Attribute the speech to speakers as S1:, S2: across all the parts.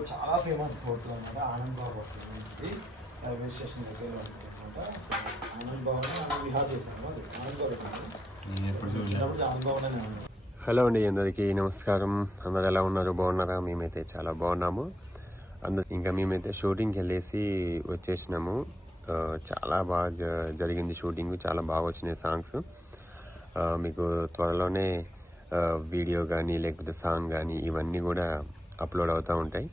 S1: చాలా famous hotel అనమాట Anand Babu hotel ఇది రైల్వే స్టేషన్ దగ్గర అనమాట ఆనంద్ భవన్ మనం విహార్ చేసాము అది ఆనంద్ ఉంది.
S2: హలో అండి అందరికీ నమస్కారం. అందరు ఎలా ఉన్నారు? బాగున్నారా? మేమైతే చాలా బాగున్నాము. అందరు ఇంకా మేమైతే షూటింగ్కి వెళ్ళేసి వచ్చేసినాము. చాలా బాగా జ- జరిగింది షూటింగ్. చాలా బాగా వచ్చినాయి సాంగ్స్. మీకు త్వరలోనే వీడియో కానీ లేకపోతే సాంగ్ కానీ ఇవన్నీ కూడా అప్లోడ్ అవుతూ ఉంటాయి.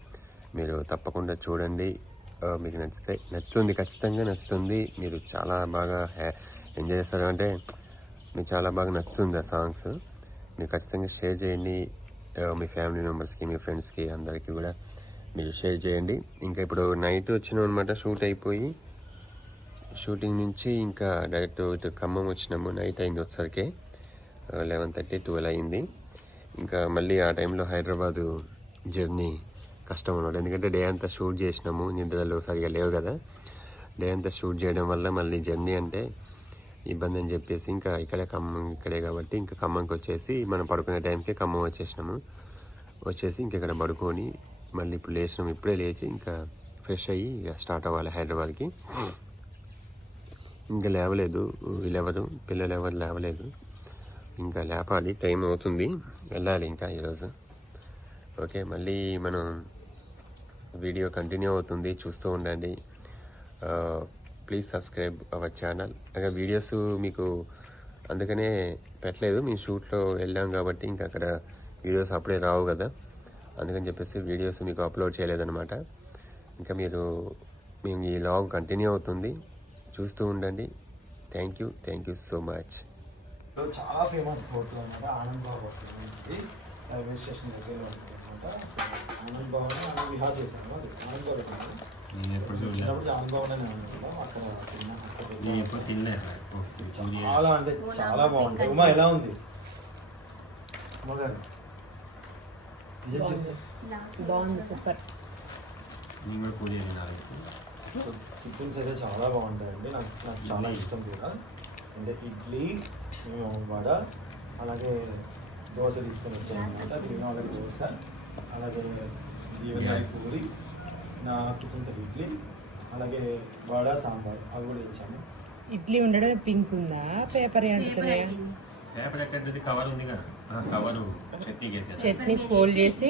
S2: మీరు తప్పకుండా చూడండి. మీకు నచ్చుతాయి నచ్చుతుంది ఖచ్చితంగా నచ్చుతుంది. మీరు చాలా బాగా హ్యా- ఎంజాయ్ చేస్తారు. అంటే మీకు చాలా బాగా నచ్చుతుంది ఆ సాంగ్స్. మీరు ఖచ్చితంగా షేర్ చేయండి. మీ ఫ్యామిలీ మెంబర్స్కి మీ ఫ్రెండ్స్కి అందరికీ కూడా మీరు షేర్ చేయండి. ఇంకా ఇప్పుడు నైట్ వచ్చినాం అనమాట షూట్ అయిపోయి. షూటింగ్ నుంచి ఇంకా డైరెక్ట్ ఇటు ఖమ్మం వచ్చినాము. నైట్ అయింది వచ్చేసరికి. లెవెన్ థర్టీ ట్వెల్వ్ అయింది. ఇంకా మళ్ళీ ఆ టైంలో హైదరాబాదు జర్నీ కష్టం అన్నమాట ఎందుకంటే డే అంతా షూట్ చేసినాము. నిద్రలు సరిగా లేవు కదా. డే అంతా షూట్ చేయడం వల్ల మళ్ళీ జర్నీ అంటే ఇబ్బంది అని చెప్పేసి ఇంకా ఇక్కడే ఖమ్మం ఇక్కడే కాబట్టి ఇంకా ఖమ్మంకి వచ్చేసి మనం పడుకునే టైంకి ఖమ్మం వచ్చేసినాము. వచ్చేసి ఇంక ఇక్కడ పడుకొని మళ్ళీ ఇప్పుడు లేచినాము. ఇప్పుడే లేచి ఇంకా ఫ్రెష్ అయ్యి ఇక స్టార్ట్ అవ్వాలి హైదరాబాద్కి. ఇంకా లేవలేదు. వీళ్ళెవరు పిల్లలు ఎవరు లేవలేదు. ఇంకా లేపాలి. టైం అవుతుంది. వెళ్ళాలి ఇంకా ఈరోజు. ఓకే. మళ్ళీ మనం వీడియో కంటిన్యూ అవుతుంది చూస్తూ ఉండండి. Please subscribe our channel. అక్కడ వీడియోస్ మీకు అందుకనే పెట్టలేదు మేము షూట్లో వెళ్ళాం కాబట్టి ఇంకా అక్కడ వీడియోస్ అప్పుడే రావు కదా. అందుకని చెప్పేసి వీడియోస్ మీకు అప్లోడ్ చేయలేదన్నమాట. ఇంకా మీరు మేము ఈ లాగ్ కంటిన్యూ అవుతుంది చూస్తూ ఉండండి. Thank you thank you so much
S1: చాలా ఫేమస్ హోటల్ అనమాట ఆనంద్ బాబు రైల్వే స్టేషన్ దగ్గర ఉంటుంది. అనమాట ఆనంద్ భవన్ మనం విహార్ చేసాము అది ఆనంద్ భవన్ వచ్చినప్పుడు ఆనంద్ భవన్ అనే ఉంది అక్కడ తిన్నాం, అక్కడ తిన్నాం. చాలా అంటే చాలా బాగుంది ఉమా ఎలా ఉంది ఉమా గారు ఏం చేస్తారు?
S3: బాగుంది సూపర్
S1: సో టిఫిన్స్ అయితే చాలా బాగుంటాయండి నాకు నాకు చాలా ఇష్టం కూడా అంటే ఇడ్లీ వడ అలాగే దోశ తీసుకొని వచ్చాను అనమాట నేను అలాగే దోశ అలాగే ఈవెన్ పూరి నాకు సొంత ఇడ్లీ అలాగే వడ సాంబార్ అవి కూడా ఇచ్చాము
S3: ఇడ్లీ ఉండడం పింక్ ఉందా? పేపర్ అంటున్నాయా
S2: పేపర్ ఎక్కడిది కవర్ ఉందిగా. కవరు చట్నీ చేసేది?
S3: చట్నీ ఫోల్డ్ చేసి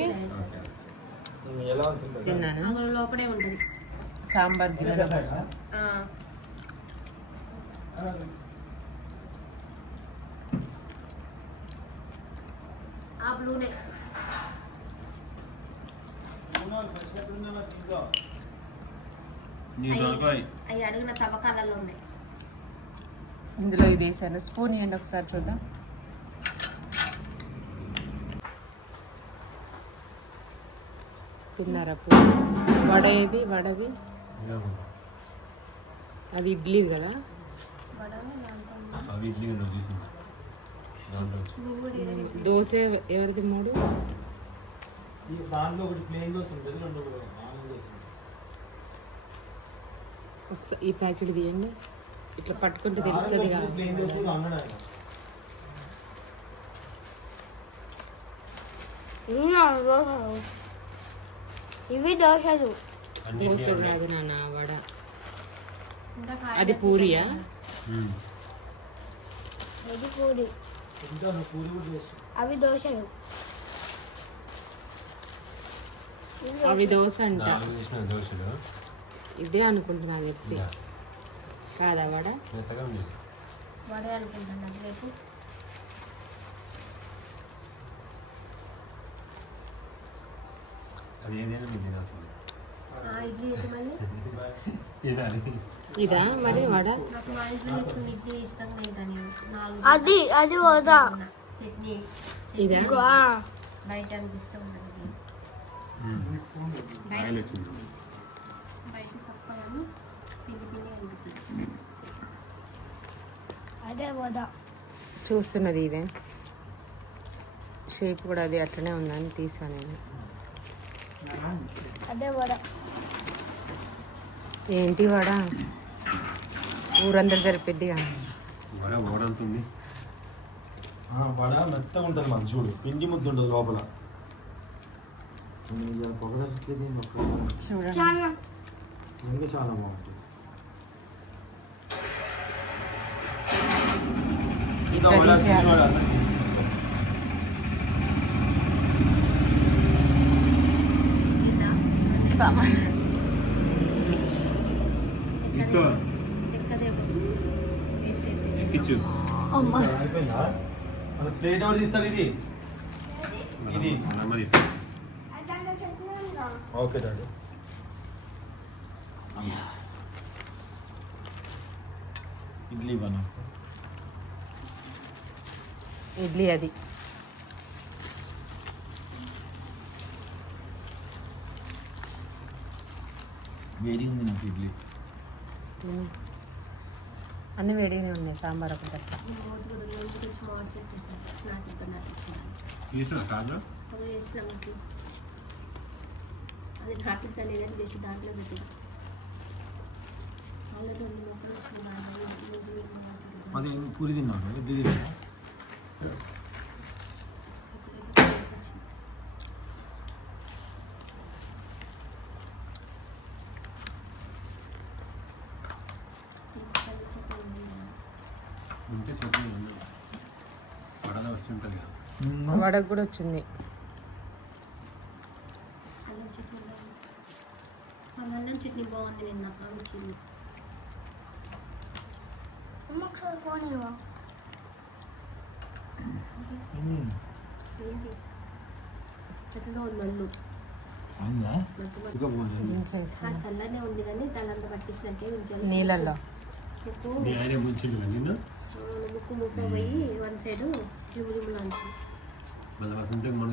S1: ఎలా
S3: తిన్నాను?
S4: లోపడే ఉంటుంది.
S3: సాంబార్ గిన్నెలో.
S4: ఆ బ్లూనే
S2: నీ దొరకాయి
S4: అవి అడిగిన తవ్వకాలలో ఉన్నాయి.
S3: ఇందులో ఇది వేసాను. స్పూన్ ఇవ్వండి ఒకసారి చూద్దాం. తిన్నారా పూరి వడ ఏది వడది అది ఇడ్లీ కదా? దోశ ఎవరిది? మూడు?
S1: ఈ దాంట్లో ఒకటి ప్లేన్ దోశ ఉంటుంది రెండు కూడా ఆనంద దోశ ఉంటుంది.
S3: ఒకసారి ఈ ప్యాకెట్ తీయండి. ఇట్లా పట్టుకుంటే తెలుస్తుంది కదా.
S1: ప్లేన్ దోశ ఇది అన్నాడు ఆయన
S5: ఇవి దోశలు.
S3: దోశ కాదు నాన్న వడ. అది పూరియా?
S5: ఇది పూరి. అవి దోశలు.
S3: అవి దోశ అంట.
S2: దోశలు.
S3: ఇదే అనుకుంటున్నా తెలిసి కాదా వడ?
S4: వడే అనుకుంటున్నాను
S3: ఇదా మరి వడ?
S5: అది అది వదా
S4: చట్నీ
S3: ఇదా?
S5: ఆ,
S4: బయట అనిపిస్తూ ఉంటుంది
S2: ఆయిల్ వచ్చింది
S5: అదే వదా
S3: చూస్తున్నది ఇదే. షేప్ కూడా అది అట్లనే ఉందని తీసాను నేను.
S5: అదే వడ.
S3: ఏంటి వడ? ఊరందరు సరిపోద్దిగా
S2: వడ ఓడంతుంది
S1: ఆ, వడ మెత్తగా ఉంటుంది మన చూడు. పిండి ముద్ద ఉండదు లోపల.
S3: చూడండి.
S5: చాలా.
S1: ఇంకా చాలా బాగుంటుంది
S4: ఇదా?
S1: ప్లేట్ ఎవరు తీస్తారు ఇది? ఓకే డాడీ ఇడ్లీ బనా
S3: ఇడ్లీ అది
S1: వేడి ఉంది నాకు ఇడ్లీ
S3: అన్ని వేడిగానే ఉన్నాయి సాంబార్ ఒకటి తప్ప
S4: కూడా నోటి కొంచెం వాటర్ చెప్పేసారు. నాకు ఇక్కడ నాకు ఇచ్చారు.
S2: తీసుకో కాదు
S4: అవి వేసినాం అట్లా. అది నాటు తెలియదని చేసి దాంట్లో పెట్టి. ఇది, ఇది, ఇది, ఇది.
S1: అది పూరి తిన్నాను తిన్నా
S3: వడకు కూడా వచ్చింది
S4: అల్లం చట్నీ బాగుంది. ఆ అల్లం చట్నీ బాగుంది నిన్న వచ్చింది
S5: ఫోన్ ఇవ్వ
S4: ఏంటి చెట్టులో ఉంది నల్లు
S1: అయిందా
S4: నట్టు
S1: ఇక పోలేదు
S3: దీంట్లో
S4: ఆ
S3: వేస్తున్నా.
S4: చల్లనే ఉంది కానీ దాని అంతా పట్టించినట్టే ఉంచాలి
S3: నీళ్ళల్లో
S4: ముక్కు మూసపోయి వన్ సైడ్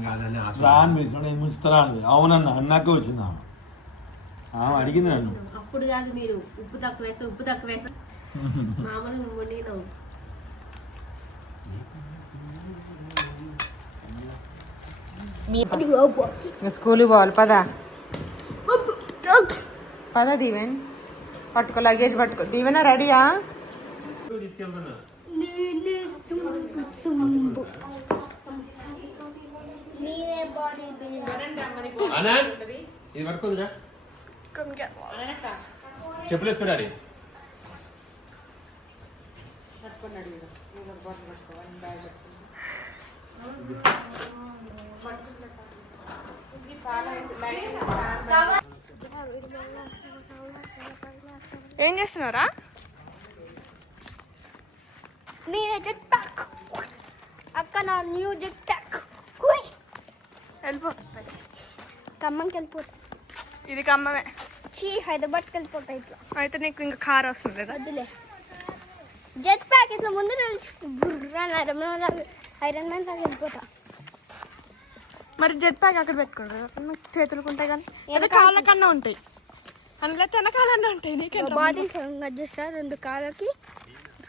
S2: కాదని ఆశ
S1: రాని అన్నది అవునన్న అన్నాకే వచ్చింది అడిగింది నన్ను.
S4: అప్పుడు కాదు మీరు ఉప్పు తక్కువ వేస్తా ఉప్పు తక్కువ వేస్తా. మామూలు నువ్వు నేను
S3: స్కూల్కి పోవాలి పదా. పద దీవెన్. పట్టుకో లగేజ్ పట్టుకో. దీవెన రెడీయా?
S5: నేనే బాడీ
S2: ఆనంద్ ఇది పట్టుకోదురా చెప్పులు వేసుకోడాలి
S5: ఏం చేస్తున్నారా? నేనే జెట్ ప్యాక్. అక్క నా న్యూ జెట్ ప్యాక్. వెళ్ళిపోతా ఖమ్మంకి వెళ్ళిపోతా
S6: ఇది కమ్మమే.
S5: చీ హైదరాబాద్కి వెళ్ళిపోతా ఇట్లా.
S6: అయితే నీకు ఇంకా కార్ వస్తుంది కదా?
S5: వద్దులే. జెట్ ప్యాక్ ఇట్లా ముందు బుర్రాన్ ఐరన్ మ్యాన్ ఐరన్ మ్యాన్ లాగా వెళ్ళిపోతా.
S6: మరి జెట్ ప్యాక్ అక్కడ పెట్టుకుంటారు నాకు చేతులకు ఉంటాయి కానీ. ఏదో కాళ్ళ కన్నా ఉంటాయి. అందులో వెనకాలన్నా ఉంటాయి. నీకే
S5: బాడీ చేస్తా. రెండు కాళ్ళకి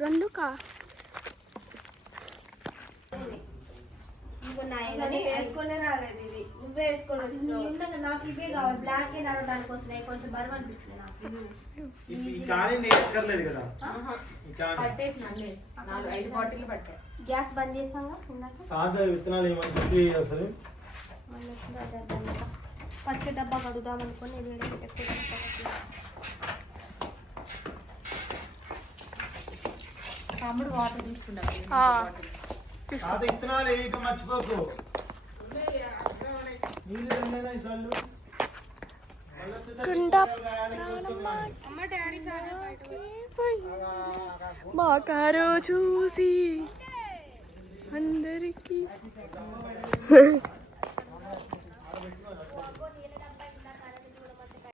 S5: రెండు కా
S4: నాకు ఇవే కావాలి. బ్లాక్ ఏ నడవడానికి వస్తున్నాయి కొంచెం బరువు అనిపిస్తుంది నాకు.
S1: ఈ కానీ ఎక్కర్లేదు కదా? ఈ కానీ
S3: పట్టేసిన నాలుగు ఐదు బాటిల్ పట్టాయి.
S4: గ్యాస్ బంద్ చేసాగా
S1: తాజా విత్తనాలు ఏమని అసలు.
S4: పచ్చి డబ్బా కడుగుదాం అనుకుని వేడి ఎక్కువ
S3: తమ్ముడు వాటర్ తీసుకున్నాడు.
S1: వేయక మర్చిపోకు నీళ్ళు రెండైనా ఈ చల్లు. మళ్ళా వచ్చి
S6: మా కారు చూసి అందరికీ